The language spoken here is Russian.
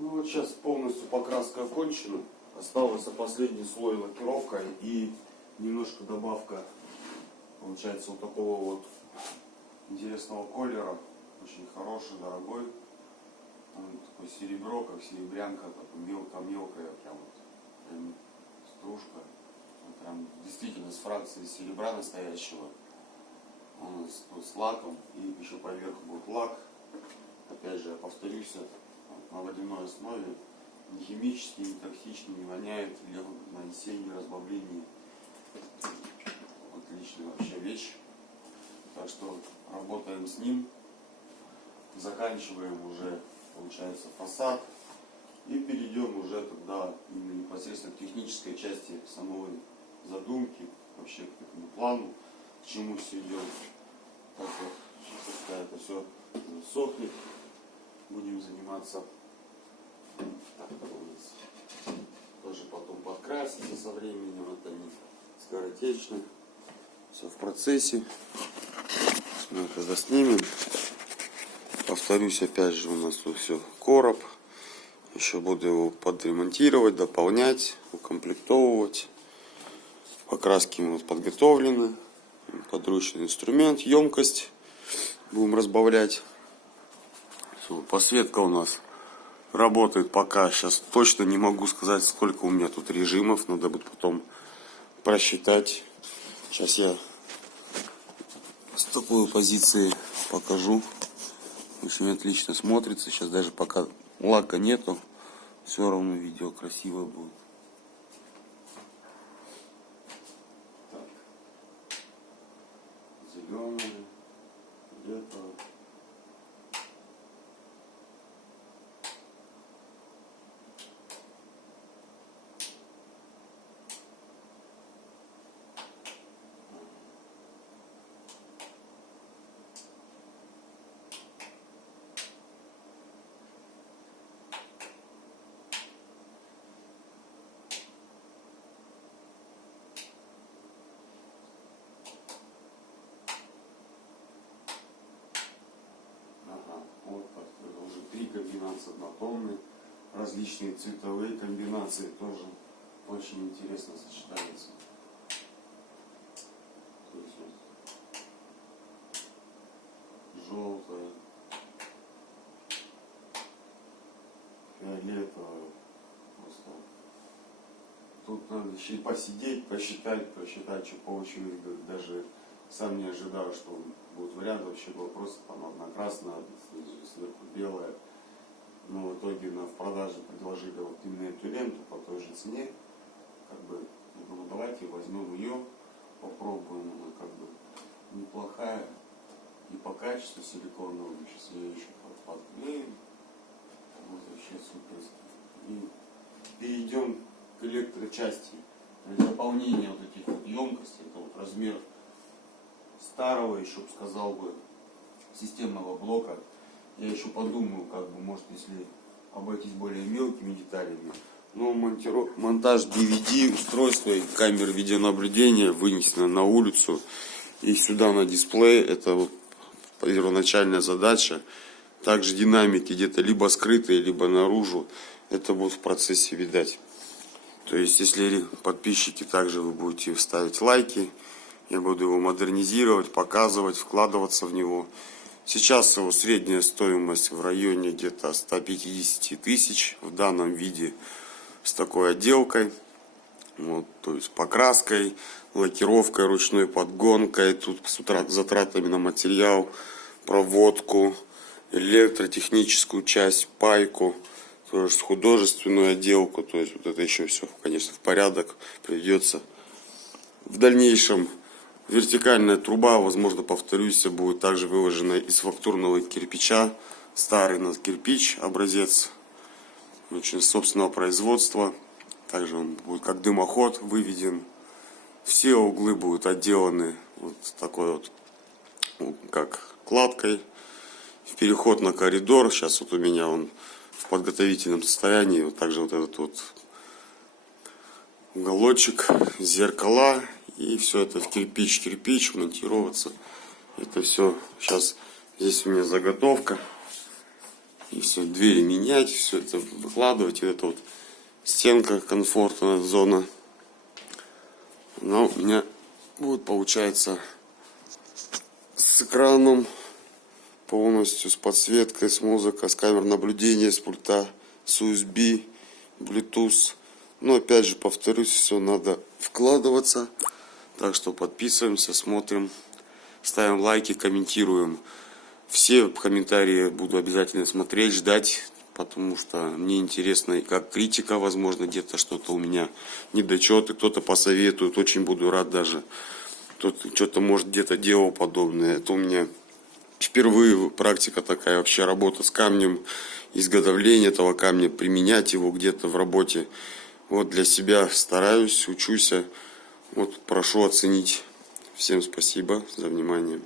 Ну вот сейчас полностью покраска окончена. Остался последний слой лакировка и немножко добавка, получается, вот такого вот интересного колера. Очень хороший, дорогой. Там такое серебро, как серебрянка, мелкая, прям вот прям стружка. Вот прям действительно с фракции серебра настоящего. Он с лаком, и еще поверх будет лак. Опять же, я повторюсь, на водяной основе, не химический, не токсичный, не воняет, для нанесения, разбавления. Отличная вообще вещь. Так что работаем с ним, заканчиваем уже, получается, фасад и перейдем уже тогда именно непосредственно к технической части самой задумки, вообще к этому плану, к чему все идет. Так вот, когда это все сохнет, будем заниматься. Так, тоже потом подкрасится со временем, это не скоротечно, все в процессе. Мы когда снимем, повторюсь, опять же, у нас тут все короб, еще буду его подремонтировать, дополнять, укомплектовывать. Покраски мы вот подготовлены, подручный инструмент, емкость будем разбавлять. Все, подсветка у нас работает пока, сейчас точно не могу сказать, сколько у меня тут режимов, надо будет потом просчитать. Сейчас я с такой позиции покажу. Все отлично смотрится. Сейчас даже пока лака нету, все равно видео красивое будет. Так. Зеленый. Где-то. Комбинации однотонные, различные цветовые комбинации тоже очень интересно сочетаются. То есть вот желтое, фиолетовое. Просто тут надо посидеть, посчитать, просчитать, что получилось. Даже сам не ожидал, что будет вариант. Вообще был просто там однокрасная, сверху белая. Но в итоге в продаже предложили вот именно эту ленту по той же цене. Как бы, я думаю, давайте возьмем ее, попробуем. Она как бы неплохая и по качеству силиконового. Сейчас ее еще подклеим. Вот вообще суперски. И перейдем к электрочасти. Дополнение вот этих вот емкостей. Это вот размер старого, еще бы сказал бы, системного блока. Я еще подумаю, как бы, может, если обойтись более мелкими деталями. Но монтаж DVD устройства и камер видеонаблюдения вынесено на улицу и сюда на дисплей. Это вот первоначальная задача. Также динамики где-то либо скрытые, либо наружу. Это будет в процессе видать. То есть, если подписчики, также вы будете ставить лайки, я буду его модернизировать, показывать, вкладываться в него. Сейчас его средняя стоимость в районе где-то 150 тысяч в данном виде с такой отделкой. Вот, то есть покраской, лакировкой, ручной подгонкой, тут с затратами на материал, проводку, электротехническую часть, пайку, то есть художественную отделку. То есть вот это еще все, конечно, в порядок приведется. В дальнейшем вертикальная труба, возможно, повторюсь, будет также выложена из фактурного кирпича. Старый у нас кирпич, образец очень собственного производства. Также он будет как дымоход выведен. Все углы будут отделаны вот такой вот, как кладкой. В переход на коридор. Сейчас вот у меня он в подготовительном состоянии. Вот также вот этот вот уголочек, зеркала. И все это в кирпич монтироваться. Это все сейчас здесь у меня заготовка. И все, двери менять, все это выкладывать. И это вот стенка, комфортная зона. Она у меня будет, получается, с экраном полностью, с подсветкой, с музыкой, с камер наблюдения, с пульта, с USB, Bluetooth. Но опять же, повторюсь, все надо вкладываться. Так что подписываемся, смотрим, ставим лайки, комментируем. Все комментарии буду обязательно смотреть, ждать, потому что мне интересно, и как критика, возможно, где-то что-то у меня недочеты, кто-то посоветует, очень буду рад даже. Кто-то что-то, может, где-то делал подобное. Это у меня впервые практика такая, вообще работа с камнем, изготовление этого камня, применять его где-то в работе. Вот для себя стараюсь, учусь. Вот прошу оценить. Всем спасибо за внимание.